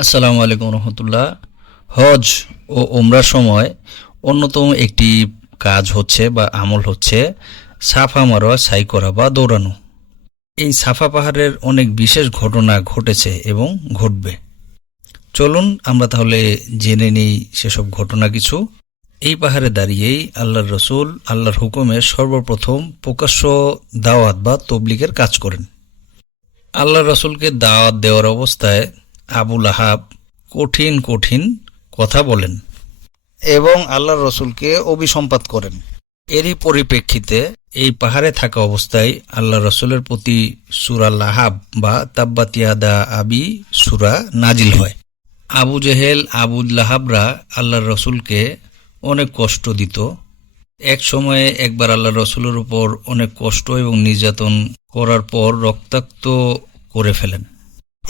আসসালামু আলাইকুম রহমতুল্লাহ। হজ ও ওমরার সময় অন্যতম একটি কাজ হচ্ছে বা আমল হচ্ছে সাফা মারোয়া সাই করা বা দৌড়ানো। এই সাফা পাহাড়ের অনেক বিশেষ ঘটনা ঘটেছে এবং ঘটবে। চলুন আমরা তাহলে জেনে নিই সেসব ঘটনা কিছু। এই পাহাড়ে দাঁড়িয়েই আল্লাহর রসুল আল্লাহর হুকুমে সর্বপ্রথম প্রকাশ্য দাওয়াত বা তবলিগের কাজ করেন। আল্লাহর রসুলকে দাওয়াত দেওয়ার অবস্থায় আবু লাহাব কঠিন কঠিন কথা বলেন এবং আল্লাহর রসুলকে অভিসম্পাত করেন। এরই পরিপ্রেক্ষিতে এই পাহাড়ে থাকা অবস্থায় আল্লাহ রসুলের প্রতি সূরা লাহাব বা তাব্বাত ইয়াদা আবি সূরা নাজিল হয়। আবু জেহেল আবু লাহাবরা আল্লাহর রসুলকে অনেক কষ্ট দিত। এক সময়ে একবার আল্লাহ রসুলের উপর অনেক কষ্ট এবং নির্যাতন করার পর রক্তাক্ত করে ফেলেন।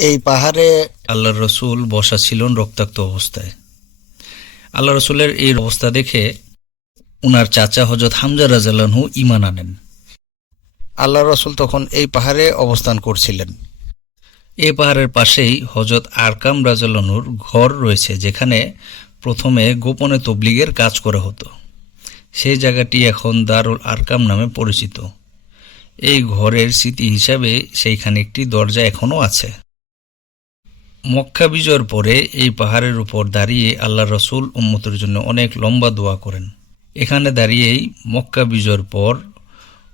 এই পাহাড়ে আল্লাহর রসুল বসা ছিলেন রক্তাক্ত অবস্থায়। আল্লাহ রসুলের এই অবস্থা দেখে উনার চাচা হযরত হামজা রাদিয়াল্লাহু আনহু ঈমান আনেন। আল্লাহ রসুল তখন এই পাহাড়ে অবস্থান করছিলেন। এই পাহাড়ের পাশেই হযরত আরকাম রাদিয়াল্লাহু আনহুর ঘর রয়েছে, যেখানে প্রথমে গোপনে তবলিগের কাজ করা হতো। সেই জায়গাটি এখন দারুল আরকাম নামে পরিচিত। এই ঘরের স্মৃতি হিসাবে সেইখানে একটি দরজা এখনও আছে। মক্কা বিজয়ের পরে এই পাহাড়ের উপর দাঁড়িয়ে আল্লাহ রসুল উম্মতের জন্য অনেক লম্বা দোয়া করেন। এখানে দাঁড়িয়েই মক্কা বিজয়ের পর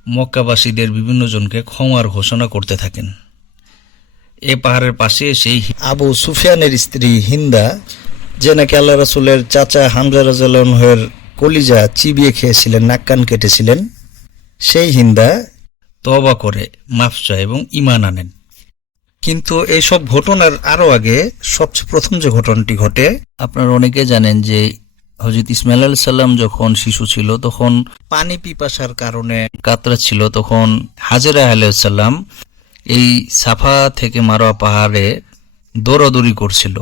মক্কাবাসীদের বিভিন্ন জনকে ক্ষমার ঘোষণা করতে থাকেন। এ পাহাড়ের পাশে সেই আবু সুফিয়ানের স্ত্রী হিন্দা, যে নাকি আল্লাহ রসুলের চাচা হামজা রাদিয়াল্লাহু আনহুর কলিজা চিবিয়ে খেয়েছিলেন, নাক কান কেটেছিলেন, সেই হিন্দা তওবা করে মাফ চায় এবং ঈমান আনেন। কিন্তু এইসব ঘটনার আরো আগে সবচেয়ে প্রথম যে ঘটনাটি ঘটে, আপনারা অনেকে জানেন যে হযরত ইসমাঈল আলাইহিস সালাম যখন শিশু ছিল তখন পানি পিপাসার কারণে কাতরাচ্ছিল। তখন হাজেরা আলাইহিস সালাম এই সাফা থেকে মারোয়া পাহাড়ে দৌড়াদৌড়ি করছিল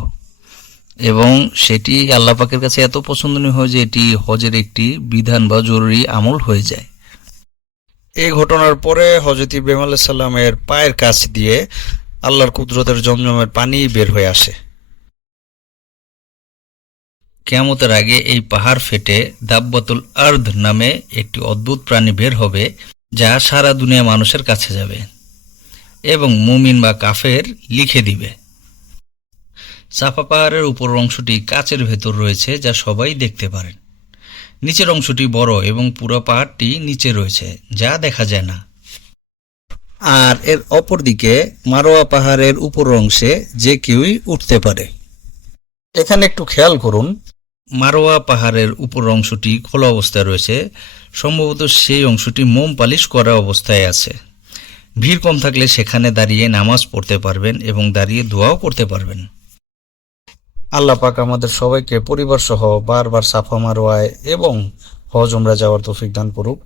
এবং সেটি আল্লাহ পাকের কাছে এত পছন্দনীয় হয় যে এটি হজের একটি বিধান বা জরুরি আমল হয়ে যায়। এই ঘটনার পরে হযরত ইব্রাহিম আলাইহিস সালামের পায়ের কাছ দিয়ে আল্লাহর কুদরতের জমজমের পানি বের হয়ে আসে। কিয়ামতের আগে এই পাহাড় ফেটে দাব্বাতুল আরদ নামে একটি অদ্ভুত প্রাণী বের হবে, যা সারা দুনিয়া মানুষের কাছে যাবে এবং মুমিন বা কাফের লিখে দিবে। সাফা পাহাড়ের উপর অংশটি কাচের ভেতর রয়েছে, যা সবাই দেখতে পারেন। নিচের অংশটি বড় এবং পুরো পাহাড়টি নিচে রয়েছে, যা দেখা যায় না। আর এর অপর দিকে মারোয়া পাহাড়ের উপর অংশে যে কেউই উঠতে পারে। এখানে একটু খেয়াল করুন, মারোয়া পাহাড়ের উপর অংশটি খোলা অবস্থায় রয়েছে। সম্ভবত সেই অংশটি মোম পালিশ করা অবস্থায় আছে। ভিড় কম থাকলে সেখানে দাঁড়িয়ে নামাজ পড়তে পারবেন এবং দাঁড়িয়ে দোয়াও করতে পারবেন। আল্লাহ পাক আমাদের সবাইকে পরিবার সহ বারবার সাফা মারোয়ায় এবং হজ উমরা যাওয়ার তৌফিক দান করুক।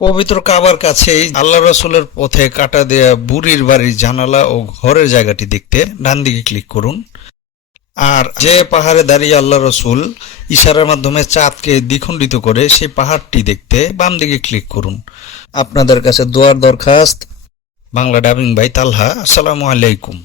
পবিত্র কাবার কাছেই আল্লাহ রসুলের পথে কাটা দেয়া বুড়ির বাড়ির জানালা ও ঘরের জায়গাটি দেখতে ডান দিকে ক্লিক করুন। আর যে পাহাড়ে দাঁড়িয়ে আল্লাহ রসুল ইশারার মাধ্যমে চাঁদকে দ্বিখণ্ডিত করে সেই পাহাড়টি দেখতে বাম দিকে ক্লিক করুন। আপনাদের কাছে দোয়ার দরখাস্ত, বাংলা ডাবিং বাই তালহা। আসসালামু আলাইকুম।